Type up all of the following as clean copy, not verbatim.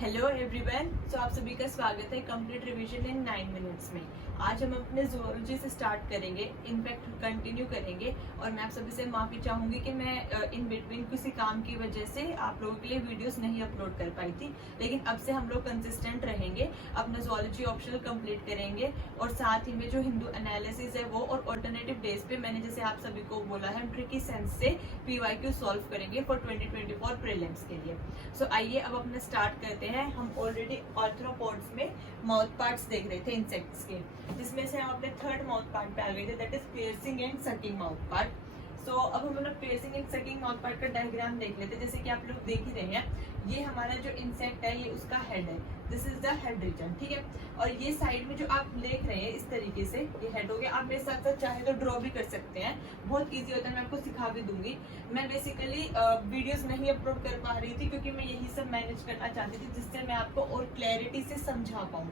Hello everyone. तो आप सभी का स्वागत है कंप्लीट रिवीजन इन 9 मिनट्स में। आज हम अपने ज़ूलॉजी से स्टार्ट करेंगे, इनफैक्ट कंटिन्यू करेंगे। और मैं आप सभी से माफ़ी चाहूँगी कि मैं इन बिटवीन किसी काम की वजह से आप लोगों के लिए वीडियोस नहीं अपलोड कर पाई थी, लेकिन अब से हम लोग कंसिस्टेंट रहेंगे, अपना ज़ूलॉजी ऑप्शनल कंप्लीट करेंगे और साथ ही में जो हिंदू एनालिसिस है वो और ऑल्टरनेटिव डेज पे मैंने जैसे आप सभी को बोला है ट्रिकी सेंस से PYQ सॉल्व करेंगे फॉर 2024 प्रीलिम्स के लिए। सो आइए अब अपना स्टार्ट करते हैं। हम ऑलरेडी आर्थ्रोपोड्स में माउथ पार्ट्स देख रहे थे इंसेक्ट्स के, जिसमें से हम अपने थर्ड माउथ पार्ट पे आ गए थे, that is piercing and sucking mouth part. So अब हम लोग piercing and sucking mouth part का डायग्राम देख लेते हैं। जैसे कि आप लोग देख ही रहे हैं, ये हमारा जो इंसेक्ट है ये उसका हेड है, this is the head region, ठीक है। और ये साइड में जो आप देख रहे हैं इस तरीके से ये हेड हो गया। आप मेरे साथ साथ चाहे तो ड्रॉ भी कर सकते हैं, बहुत इजी होता है, मैं आपको सिखा भी दूंगी। मैं बेसिकली वीडियोस नहीं अपलोड कर पा रही थी क्योंकि मैं यही सब मैनेज करना चाहती थी, जिससे मैं आपको और क्लैरिटी से समझा पाऊँ।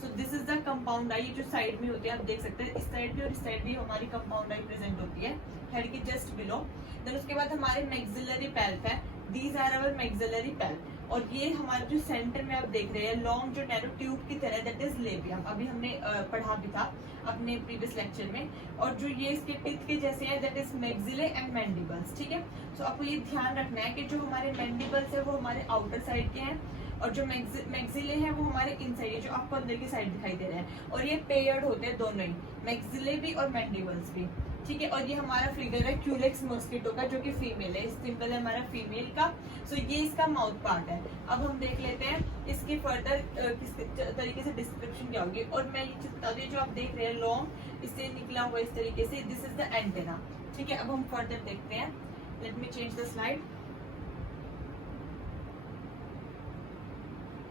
So this is the compound eye, जो साइड में होती है, आप देख सकते हैं इस साइड भी और इस साइड भी हमारी कंपाउंड आई प्रेजेंट होती है हेड के जस्ट बिलो। देन उसके बाद हमारे मैक्सिलरी पैल्प है, these are our maxillary palp. और ये हमारे जो सेंटर में आप देख रहे हैं लॉन्ग जो नैरो ट्यूब की तरह, दैट इज लेबियम। अभी हमने पढ़ा भी था अपने प्रीवियस लेक्चर में। और जो ये इसके टिथ के जैसे हैं, that is maxillae and mandibles, ठीक है। सो आपको ये ध्यान रखना है कि जो हमारे मैंडिबल्स है वो हमारे आउटर साइड के हैं और जो मैक्सिले हैं वो हमारे इनसाइड है, जो आपको अंदर की साइड दिखाई दे रहे हैं। और ये पेयर्ड होते हैं दोनों ही, मैक्सिले भी और मैंडिबल्स भी, ठीक है। और ये हमारा फिगर है क्यूलेक्स मॉस्किटो का, जो कि फीमेल है, सिंपल है हमारा फीमेल का। सो ये इसका माउथ पार्ट है। अब हम देख लेते हैं इसकी फर्दर किस तरीके से डिस्क्रिप्शन क्या होगी। और मैं ये बता दूं, जो आप देख रहे हैं लॉन्ग इससे निकला हुआ इस तरीके से, दिस इज द एंटेना, ठीक है। अब हम फर्दर देखते हैं, let me change the slide.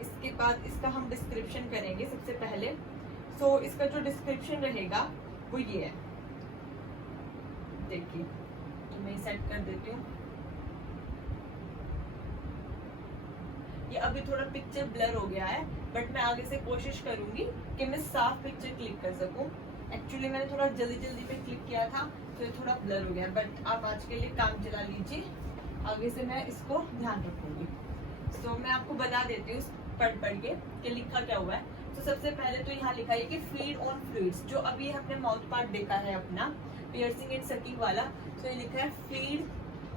इसके बाद इसका हम डिस्क्रिप्शन करेंगे सबसे पहले। सो इसका जो डिस्क्रिप्शन रहेगा वो ये है, देखिए, तो मैं सेट कर देती हूँ। ये अभी थोड़ा पिक्चर ब्लर हो गया है, बट मैं आगे से कोशिश करूंगी कि मैं साफ पिक्चर क्लिक कर सकूं। एक्चुअली मैंने थोड़ा जल्दी पे क्लिक किया था तो ये थोड़ा ब्लर हो गया, बट आप आज के लिए काम चला लीजिए, आगे से मैं इसको ध्यान रखूंगी। तो मैं आपको बता देती हूँ पढ़ के कि लिखा क्या हुआ है। तो सबसे पहले तो यहाँ लिखा है कि फीड ऑन फ्लूइड्स, जो अभी हमने माउथ पार्ट देखा है अपना पियर्सिंग एंड सकिंग वाला। तो ये लिखा है फीड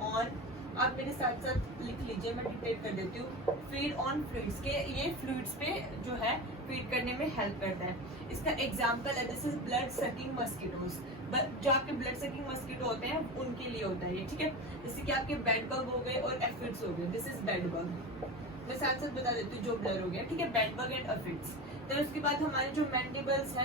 ऑन, आप मेरे साथ साथ लिख लीजिए, मैं डिटेक्ट कर देती हूँ। फीड ऑन फ्लूइड्स के, ये फ्लूइड्स पे जो है फीड करने में हेल्प करता है। इसका एग्जांपल है, this is blood sucking mosquitoes, जो आपके ब्लड सकिंग मस्किटो होते हैं उनके लिए होता है ये, ठीक है। जैसे कि आपके बेड बग हो गए और एफिड्स हो गए, दिस इज बेड बग। मैं साथ साथ बता देती हूँ जो ब्लर हो गया, ठीक है, बेड बग एंड एफिड्स। तो उसके बाद हमारे जो मैंडिबल्स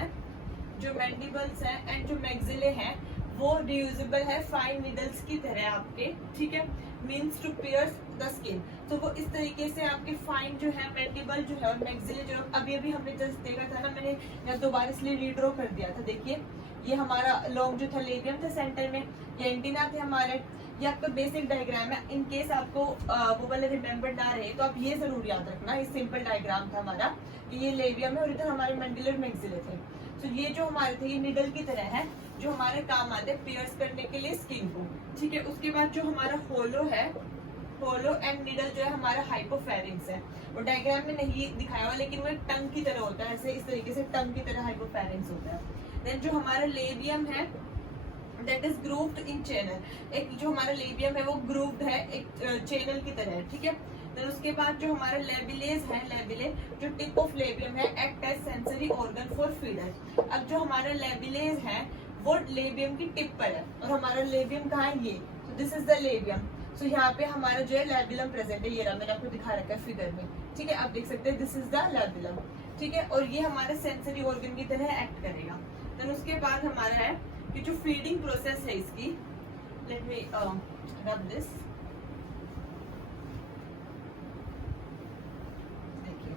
हैं एंड जो मैक्सिले हैं वो रियूजेबल है, फाइन नीडल्स की तरह आपके, ठीक है, means to pierce the skin. तो वो इस तरीके से आपके फाइन जो है मैंडिबल जो है और मैक्सिले जो अभी हमने जस्ट देखा था ना, मैंने यहाँ दोबारा इसलिए रीड्रॉ कर दिया था। देखिए ये हमारा लॉन्ग जो था लेबियम था सेंटर में, ये एंटीना थे हमारे। ये आपका बेसिक डायग्राम है, इन केस आपको वो वाले रिमेम्बर ना रहे तो आप ये जरूर याद रखना, ये सिंपल डायग्राम था हमारा कि ये लेबियम है और इधर हमारे मैंडिबल मैक्सिले थे। तो ये जो हमारे थे ये निडल की तरह है, जो हमारे काम आते हैं पियर्स करने के लिए स्किन को, ठीक है। उसके बाद जो हमारा होलो है, होलो एंड निडल जो है हमारा हाइपोफेरिंक्स है। वो डायग्राम में नहीं दिखाया हुआ, लेकिन वो एक टंग की तरह होता है, ऐसे इस तरीके से टंग की तरह हाइपोफेरिंक्स होता है। देन जो हमारा लेबियम है that is grooved in channel, एक जो हमारा लेबियम है वो ग्रूव्ड है एक चैनल की तरह, ठीक है। देन उसके बाद जो हमारा लेबिलेज है, लेबिले जो टिप ऑफ लेबियम है, act as sensory organ for feeder. अब जो हमारा लेबिलेज है वो लेबियम की टिप पर है और हमारा लेबियम कहाँ है, ये, तो दिस इज द लेबियम। सो यहाँ पे हमारा जो है लेबिलम प्रेजेंट है, ये रहा, मैंने आपको दिखा रखा है फिगर में, ठीक है। आप देख सकते हैं दिस इज द लेबिलम, ठीक है। और ये हमारा सेंसरी ऑर्गन की तरह एक्ट करेगा। देन उसके बाद हमारा है कि जो फीडिंग प्रोसेस है इसकी, लेट मी रब दिस, देखिए।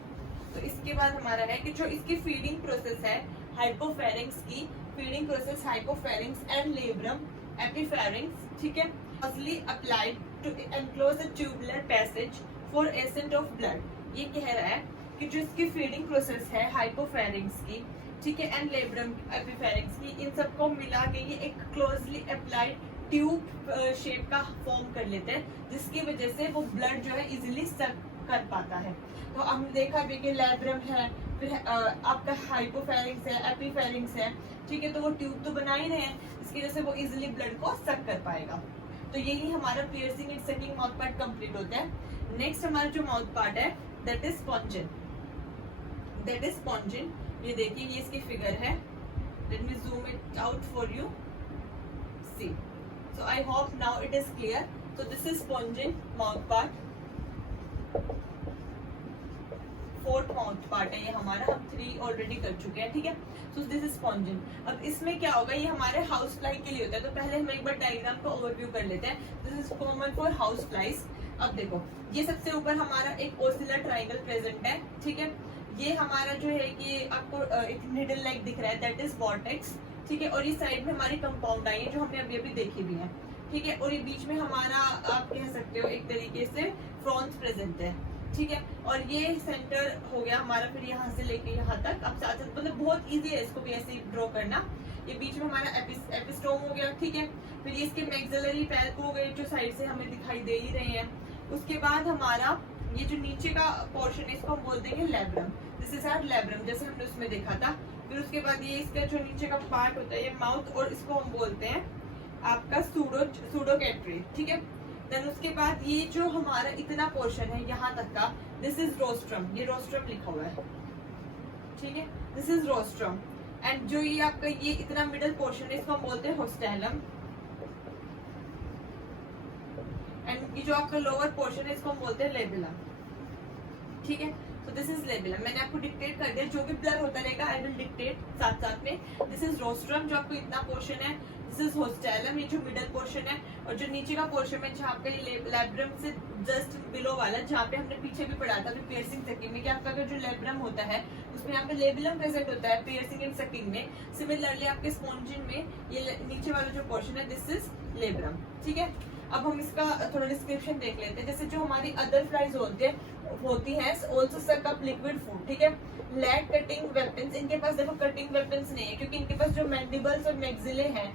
तो इसके बाद हमारा है कि जो इसकी फीडिंग प्रोसेस है हाइपोफेरिंक्स की, feeding process hypopharynx and labrum epipharynx, ठीक है, mostly applied to enclose the tubular passage for ascent of blood. ये कह रहा है कि जो इसकी फीडिंग प्रोसेस है हाइपोफेरिंक्स की, ठीक है, एंड लेब्रम एपिफेरिंक्स की, इन सबको मिला के ये एक क्लोजली अप्लाइड ट्यूब शेप का फॉर्म कर लेते हैं, जिसकी वजह से वो ब्लड जो है इजिली सक कर पाता है। तो हमने देखा भी कि लैब्रम है, फिर आपका हाइपोफेरिंक्स है, एपीफेरिंक्स है, ठीक है, तो वो ट्यूब तो बना ही रहे हैं, इसकी वजह से वो इजिली ब्लड को सक कर पाएगा। तो यही हमारा piercing and sucking mouth part complete होता है। नेक्स्ट हमारा जो माउथ पार्ट है दैट इज स्पॉन्जिन। ये देखिए, ये इसकी फिगर है। Let me zoom it out for you, see. So I hope now it is clear. So this is spongin mouth part, fourth mouth part है ये हमारा, हम 3 ऑलरेडी कर चुके हैं, ठीक है। सो दिस इज स्पॉन्जिन। अब इसमें क्या होगा, ये हमारे हाउस फ्लाई के लिए होता है। तो पहले हम एक बार डायग्राम को ओवरव्यू कर लेते हैं। This is common for house flies. अब देखो, ये सबसे ऊपर हमारा एक ओसिलर ट्रायंगल प्रेजेंट है, ठीक है। ये हमारा जो है कि आपको एक निडल लाइक दिख रहा है, दैट इज वॉर्टेक्स, ठीक है। और ये साइड में हमारी कंपाउंड आई है जो हमने अभी अभी देखी भी है, ठीक है। और ये बीच में हमारा आप कह सकते हो एक तरीके से फ्रॉन्स प्रेजेंट है, ठीक है। और ये सेंटर हो गया हमारा, फिर यहाँ से लेके यहाँ तक। अब साथ साथ मतलब बहुत इजी है इसको भी ऐसे ड्रॉ करना। ये बीच में हमारा एपिस्टोम हो गया, ठीक है। फिर ये इसके मैक्सिलरी पैल्प हो गए जो साइड से हमें दिखाई दे ही रहे हैं। उसके बाद हमारा ये जो नीचे का पोर्शन है इसको हम बोल देंगे labrum. This is our labrum, जैसे हमने उसमें देखा था। फिर उसके बाद ये इसका जो नीचे का पार्ट होता है ये माउथ, और इसको हम बोलते हैं आपका सूडोकैट्री, ठीक है। देन उसके बाद ये जो हमारा इतना पोर्शन है यहाँ तक का, दिस इज रोस्ट्रम। ये रोस्ट्रम लिखा हुआ है, ठीक है। This is rostrum. एंड जो ये आपका ये इतना मिडल पोर्शन है इसको हम बोलते हैं होस्टैलम। एंड ये जो आपका लोअर पोर्शन है इसको हम बोलते हैं लेबुलम, ठीक है। तो दिस इज लेबुलम। मैंने आपको डिक्टेट कर दिया, जो भी ब्लर होता रहेगा आई विल डिक्टेट साथ साथ में। दिस इज रोस्ट्रम, जो आपको इतना पोर्शन है। दिस इज होस्टैलम, ये जो मिडल पोर्शन है। और जो नीचे का पोर्शन है जहाँ पे लैब्रम से जस्ट बिलो वाला, जहाँ पे हमने पीछे भी पढ़ा था पियर्सिंग सकिंग में कि आपका अगर जो लैब्रम होता है उसमें यहाँ पे लेबुलम प्रेजेंट होता है पियर्सिंग एंड सकिंग में। सिमिलरली आपके स्पॉन्जिन में ये नीचे वाला जो पोर्शन है दिस इज लेब्रम, ठीक है। अब हम इसका थोड़ा डिस्क्रिप्शन देख लेते हैं। जैसे जो हमारी अदर फ्लाइज होती है ऑल्सो सक अप लिक्विड फूड, ठीक है। लैक कटिंग वेपन्स, इनके पास देखो कटिंग वेपन्स नहीं है क्योंकि इनके पास जो मैंडिबल्स और मैक्सिले हैं,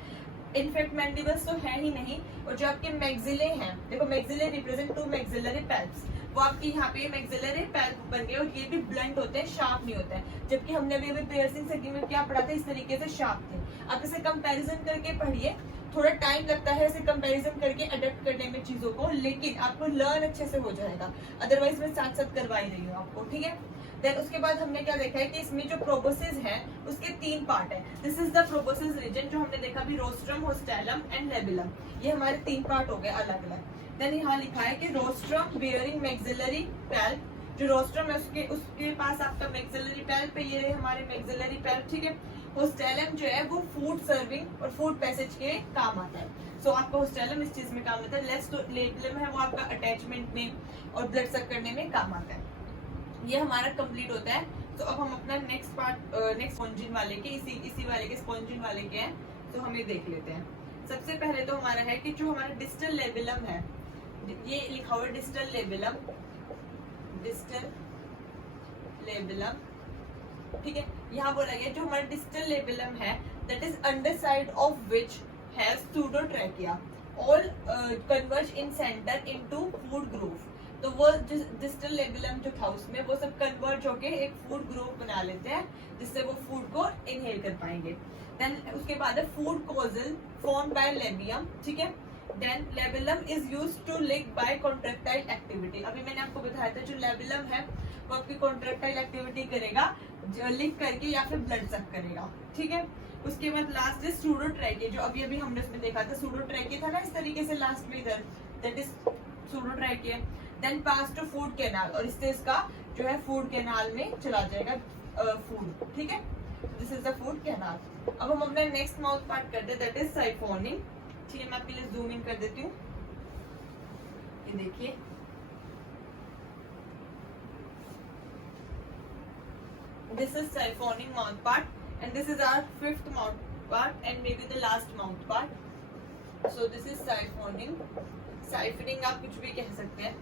इनफैक्ट मैंडिबल्स तो है ही नहीं। और जो आपके मैक्सिले हैं, देखो मैक्सिले रिप्रेजेंट 2 मैक्सिलरी पैल्प्स, वो आपकी यहाँ पे मैक्सिलरी पैल्प बन गए और ये भी ब्लंट होते हैं, शार्प नहीं होते हैं। जबकि हमने अभी पियर्सिंग सकिंग में क्या पढ़ा था, इस तरीके से शार्प थे। आप इसे कंपैरिजन करके पढ़िए, थोड़ा टाइम लगता है इसे कंपैरिजन करके अडेप्ट करने में चीजों को, लेकिन आपको लर्न अच्छे से हो जाएगा। अदरवाइज मैं साथ साथ करवा ही रही हूँ आपको, ठीक है। देन उसके बाद हमने क्या देखा है कि इसमें जो प्रोबोसिस है उसके 3 पार्ट है। This is the proboscis region, जो हमने देखा भी रोस्ट्रम, होस्टैलम एंड लेबुलम। ये हमारे 3 पार्ट हो गए अलग अलग। देन यहाँ लिखा है कि रोस्ट्रम बियरिंग मैक्सिलरी पैल्प, जो रोस्ट्रम है उसके पास आपका मैक्सिलरी पैल्प है, ये हमारे मैक्सिलरी पैल्प, ठीक है। होस्टैलम जो है वो फूड सर्विंग और फूड पैसेज के काम आता है। सो आपका होस्टैलम इस चीज में काम आता है। लेबुलम है वो आपका अटैचमेंट में और ब्लड सक करने में काम आता है। ये हमारा कंप्लीट होता है। तो अब हम अपना नेक्स्ट पार्ट नेक्स्ट स्पॉन्जिन वाले के इसी वाले के स्पॉन्जिन वाले के हैं, तो हम ये देख लेते हैं। सबसे पहले तो हमारा है कि जो हमारा डिस्टल लेबुलम है, ये लिखा हुआ है डिस्टल लेबुलम, ठीक है। यहाँ बोला गया जो हमारा डिस्टल लेबुलम है that is under side of which has pseudotrachea, all converge in centre into food groove. तो वो डिस्टल लेबुलम जो था उसमें वो सब कन्वर्ज होके एक फूड ग्रूव बना लेते हैं जिससे वो फूड को इनहेल कर पाएंगे। देन उसके बाद है फूड कोजल फॉर्म्ड बाय लेबियम, ठीक है। Then labellum is used to lick by contractile activity. अभी मैंने आपको बताया था जो लेबुलम है वो आपकी कॉन्ट्रैक्टाइल एक्टिविटी करेगा, लिक करके या फिर ब्लड सक करेगा, ठीक है। उसके बाद लास्ट है सूडोट्रैकिया, जो अभी हमने उसमें देखा था। सूडोट्रैकिया था ना इस तरीके से लास्ट में इधर, that is pseudotrachea. Then pass to food canal, और इससे इसका जो है फूड कैनाल में चला जाएगा फूड, ठीक है। This is the food canal. अब हम अपना नेक्स्ट माउथ पार्ट करते हैं दैट इज साइफोनिंग, ठीक है। मैं आपके लिए जूम इन कर देती हूँ, ये देखिए। This is siphoning mouth part and this is our 5th mouth part and maybe the last mouth part. So this is siphoning, siphoning आप कुछ भी कह सकते हैं।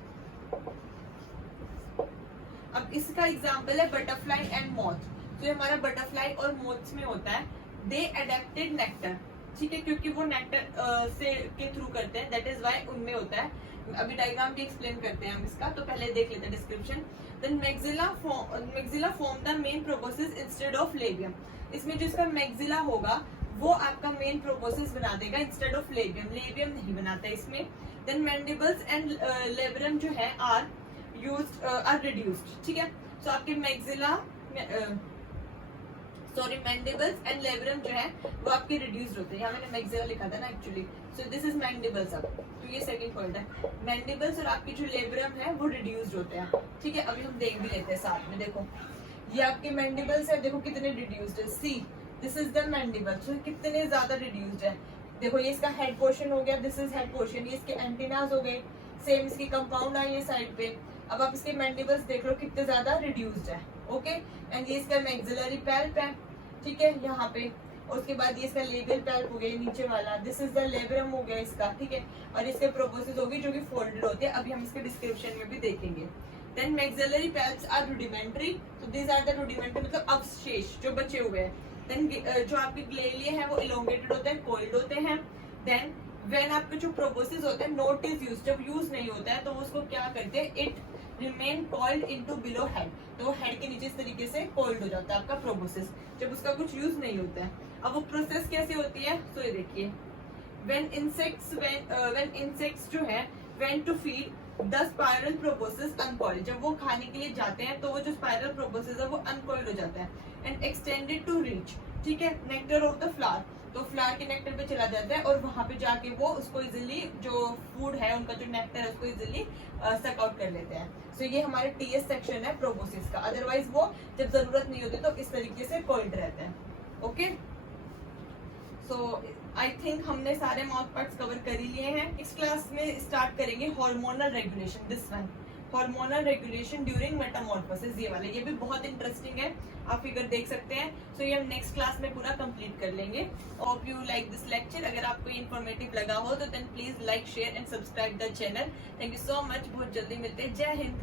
अब इसका एग्जाम्पल है बटरफ्लाई एंड मॉथ। तो ये हमारा बटरफ्लाई और मॉथ्स में होता है, दे अडेप्टेड नेक्टर, ठीक है, क्योंकि वो नेक्टर से के थ्रू करते हैं, दैट इज वाई उनमें होता है अभी डायग्राम भी एक्सप्लेन करते हैं हम इसका, तो पहले देख लेते हैं description. Then maxilla form the main proboscis instead of labium. इसमें जो इसका मैक्सिला होगा वो आपका मेन प्रोबोसिस बना देगा इंस्टेड ऑफ लेबियम, लेबियम नहीं बनाता इसमें। देन मैंडिबल्स एंड लेब्रम जो है आर रिड्यूस्ड, ठीक है। सो आपके मैक्सिला मैंडिबल्स एंड लेब्रम जो है वो आपके रिड्यूस्ड होते हैं। यहाँ मैंने मैक्सिला लिखा था ना actually, so this is mandibles. अब तो ये सेकंड पॉइंट है, मैंडिबल्स और आपकी जो लेब्रम है वो रिड्यूस्ड होते हैं, ठीक है। अभी हम देख भी लेते हैं साथ में। देखो ये आपके मैंडिबल्स है, देखो कितने रिड्यूस्ड है, see this is the mandible, so कितने ज्यादा रिड्यूस्ड है। देखो ये इसका हेड पोर्शन हो गया, दिस इज हेड पोर्शन, ये इसके एंटीनास हो गए, सेम इसकी कंपाउंड आई है साइड पे। अब आप इसके मैंडिबल्स देख लो कितने ज्यादा रिड्यूस्ड है, ओके। एंड ये इसका मैक्सिलरी पैल्प है, ठीक है, यहाँ पे। और उसके बाद ये इसका लेबियल पैल्प हो गया नीचे वाला, दिस इज द लेब्रम हो गया इसका, ठीक है। और इसके प्रोबोसिस होगी जो कि फोल्डेड होते हैं, अभी हम इसके डिस्क्रिप्शन में भी देखेंगे। Then maxillary palps are rudimentary, तो दिस आर द रुडिमेंट्री मतलब अवशेष जो बचे हुए हैं। देन जो आपके ग्लेलिया है वो इलोंगेटेड होते हैं, कोइल्ड होते हैं। देन व्हेन आपके जो प्रोबोसिस होते हैं नोट इज यूज्ड, जब यूज नहीं होता है तो उसको क्या करते हैं, it remain coiled into below head, तो हेड के नीचे इस तरीके से कॉइल्ड हो जाता है आपका प्रोबोसिस जब उसका कुछ यूज नहीं होता है। अब वो प्रोसेस कैसे होती है, तो ये देखिए, व्हेन इंसेक्ट्स जो है went to feed the spiral proboscis uncoiled, जब वो खाने के लिए जाते हैं तो वो जो स्पाइरल प्रोबोसिस है वो अनकॉइल्ड हो जाता है। एंड एक्सटेंडेड टू रीच, ठीक है, नेक्टर ऑफ द फ्लावर, तो फ्लावर के नेक्टर पे चला जाता है और वहां पे जाके वो उसको इजीली जो फूड है उनका जो नेक्टर है उसको इजीली सक आउट कर लेते हैं। सो ये हमारे टीएस सेक्शन है प्रोबोसिस का, अदरवाइज वो जब जरूरत नहीं होती तो इस तरीके से कॉइल्ड रहते हैं, ओके। सो आई थिंक हमने सारे माउथ पार्ट्स कवर कर ही लिए हैं। इस क्लास में स्टार्ट करेंगे hormonal regulation, this one, hormonal regulation during Metamorphosis, ये वाला, ये भी बहुत इंटरेस्टिंग है, आप फिगर देख सकते हैं। सो ये हम नेक्स्ट क्लास में पूरा कंप्लीट कर लेंगे। Hope you like this lecture. अगर आपको इन्फॉर्मेटिव लगा हो तो then please like, share and subscribe the channel. Thank you so much, बहुत जल्दी मिलते हैं। जय हिंद।